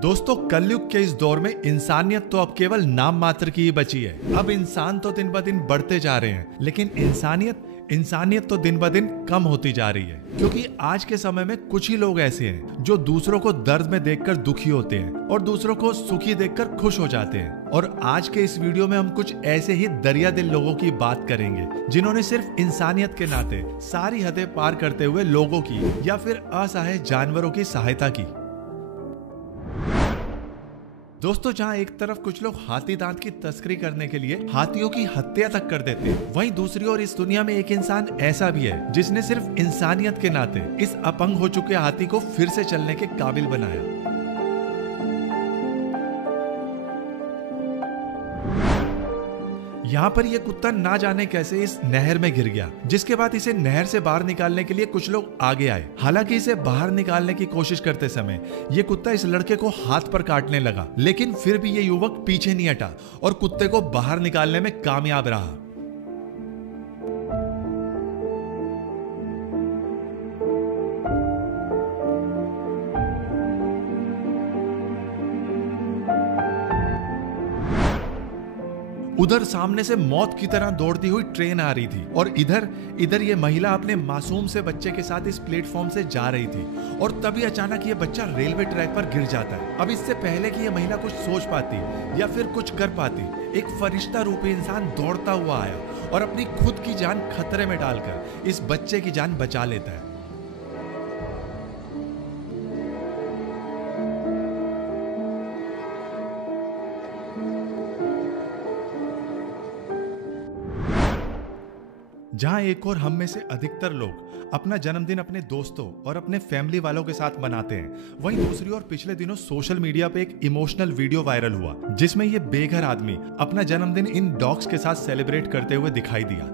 दोस्तों, कलयुग के इस दौर में इंसानियत तो अब केवल नाम मात्र की ही बची है। अब इंसान तो दिन ब दिन बढ़ते जा रहे हैं, लेकिन इंसानियत तो दिन ब दिन कम होती जा रही है। क्योंकि आज के समय में कुछ ही लोग ऐसे हैं जो दूसरों को दर्द में देखकर दुखी होते हैं और दूसरों को सुखी देखकर खुश हो जाते हैं। और आज के इस वीडियो में हम कुछ ऐसे ही दरिया दिल लोगों की बात करेंगे जिन्होंने सिर्फ इंसानियत के नाते सारी हदें पार करते हुए लोगों की या फिर असहाय जानवरों की सहायता की। दोस्तों, जहां एक तरफ कुछ लोग हाथी दांत की तस्करी करने के लिए हाथियों की हत्या तक कर देते हैं, वहीं दूसरी ओर इस दुनिया में एक इंसान ऐसा भी है जिसने सिर्फ इंसानियत के नाते इस अपंग हो चुके हाथी को फिर से चलने के काबिल बनाया। यहाँ पर यह कुत्ता ना जाने कैसे इस नहर में गिर गया, जिसके बाद इसे नहर से बाहर निकालने के लिए कुछ लोग आगे आए। हालांकि इसे बाहर निकालने की कोशिश करते समय ये कुत्ता इस लड़के को हाथ पर काटने लगा, लेकिन फिर भी ये युवक पीछे नहीं हटा और कुत्ते को बाहर निकालने में कामयाब रहा। उधर सामने से मौत की तरह दौड़ती हुई ट्रेन आ रही थी और इधर ये महिला अपने मासूम से बच्चे के साथ इस प्लेटफॉर्म से जा रही थी और तभी अचानक ये बच्चा रेलवे ट्रैक पर गिर जाता है। अब इससे पहले कि ये महिला कुछ सोच पाती या फिर कुछ कर पाती, एक फरिश्ता रूपी इंसान दौड़ता हुआ आया और अपनी खुद की जान खतरे में डालकर इस बच्चे की जान बचा लेता है। जहां एक और हम में से अधिकतर लोग अपना जन्मदिन अपने दोस्तों और अपने फैमिली वालों के साथ मनाते हैं, वहीं दूसरी ओर पिछले दिनों सोशल मीडिया पे एक इमोशनल वीडियो वायरल हुआ जिसमें ये बेघर आदमी अपना जन्मदिन इन डॉग्स के साथ सेलिब्रेट करते हुए दिखाई दिया।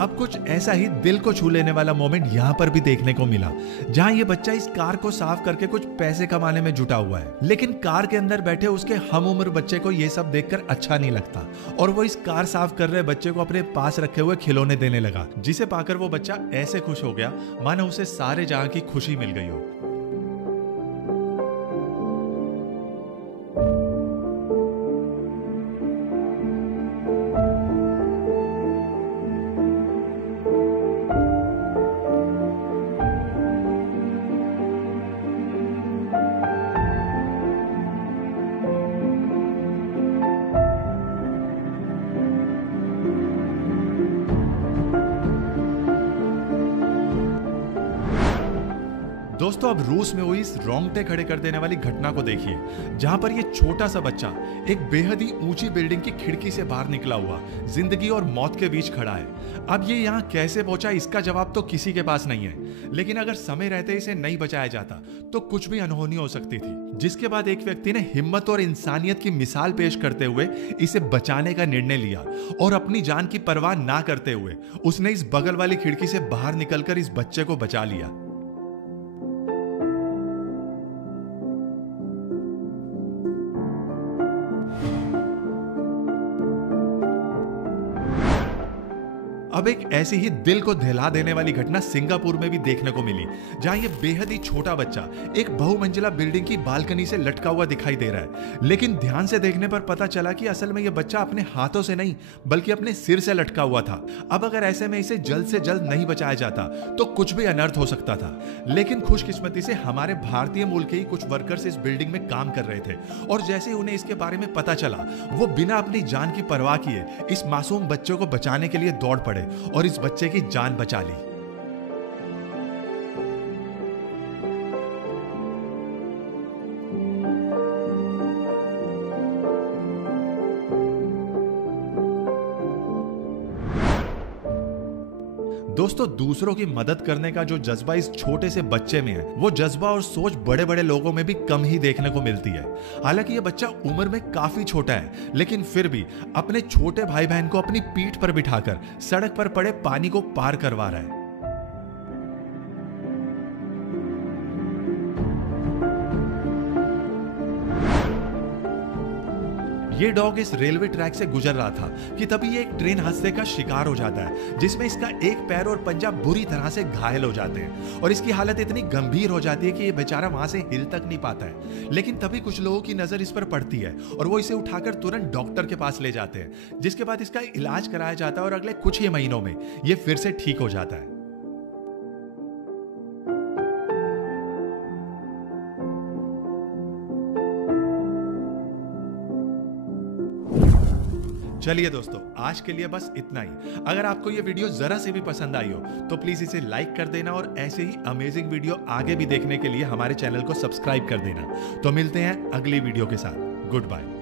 अब कुछ ऐसा ही दिल को छू लेने वाला मोमेंट यहाँ पर भी देखने को मिला, जहाँ ये बच्चा इस कार को साफ करके कुछ पैसे कमाने में जुटा हुआ है, लेकिन कार के अंदर बैठे उसके हम उम्र बच्चे को ये सब देखकर अच्छा नहीं लगता और वो इस कार साफ कर रहे बच्चे को अपने पास रखे हुए खिलौने देने लगा, जिसे पाकर वो बच्चा ऐसे खुश हो गया मानो उसे सारे जहां की खुशी मिल गई हो। दोस्तों, अब रूस में हुई इस रोंगटे खड़े कर देने वाली घटना को देखिए, जहां पर ये छोटा सा बच्चा एक बेहद ही ऊंची बिल्डिंग की खिड़की से बाहर निकला हुआ जिंदगी और मौत के बीच खड़ा है। अब ये यहां कैसे पहुंचा, इसका जवाब तो किसी के पास नहीं है, लेकिन अगर समय रहते इसे नहीं बचाया जाता तो कुछ भी अनहोनी हो सकती थी। जिसके बाद एक व्यक्ति ने हिम्मत और इंसानियत की मिसाल पेश करते हुए इसे बचाने का निर्णय लिया और अपनी जान की परवाह ना करते हुए उसने इस बगल वाली खिड़की से बाहर निकलकर इस बच्चे को बचा लिया। अब एक ऐसी ही दिल को दहला देने वाली घटना सिंगापुर में भी देखने को मिली, जहां ये बेहद ही छोटा बच्चा एक बहुमंजिला बिल्डिंग की बालकनी से लटका हुआ दिखाई दे रहा है, लेकिन ध्यान से देखने पर पता चला कि असल में ये बच्चा अपने हाथों से नहीं बल्कि अपने सिर से लटका हुआ था। अब अगर ऐसे में इसे जल्द से जल्द नहीं बचाया जाता तो कुछ भी अनर्थ हो सकता था, लेकिन खुशकिस्मती से हमारे भारतीय मूल के ही कुछ वर्कर्स इस बिल्डिंग में काम कर रहे थे और जैसे उन्हें इसके बारे में पता चला वो बिना अपनी जान की परवाह किए इस मासूम बच्चे को बचाने के लिए दौड़ पड़े और इस बच्चे की जान बचा ली। दोस्तों, दूसरों की मदद करने का जो जज्बा इस छोटे से बच्चे में है, वो जज्बा और सोच बड़े बड़े लोगों में भी कम ही देखने को मिलती है। हालांकि ये बच्चा उम्र में काफी छोटा है, लेकिन फिर भी अपने छोटे भाई बहन को अपनी पीठ पर बिठाकर सड़क पर पड़े पानी को पार करवा रहा है। ये डॉग इस रेलवे ट्रैक से गुजर रहा था कि तभी ये एक ट्रेन हादसे का शिकार हो जाता है, जिसमें इसका एक पैर और पंजा बुरी तरह से घायल हो जाते हैं और इसकी हालत इतनी गंभीर हो जाती है कि ये बेचारा वहां से हिल तक नहीं पाता है। लेकिन तभी कुछ लोगों की नजर इस पर पड़ती है और वो इसे उठाकर तुरंत डॉक्टर के पास ले जाते हैं, जिसके बाद इसका इलाज कराया जाता है और अगले कुछ ही महीनों में ये फिर से ठीक हो जाता है। चलिए दोस्तों, आज के लिए बस इतना ही। अगर आपको ये वीडियो जरा से भी पसंद आई हो तो प्लीज इसे लाइक कर देना और ऐसे ही अमेजिंग वीडियो आगे भी देखने के लिए हमारे चैनल को सब्सक्राइब कर देना। तो मिलते हैं अगली वीडियो के साथ। Good bye.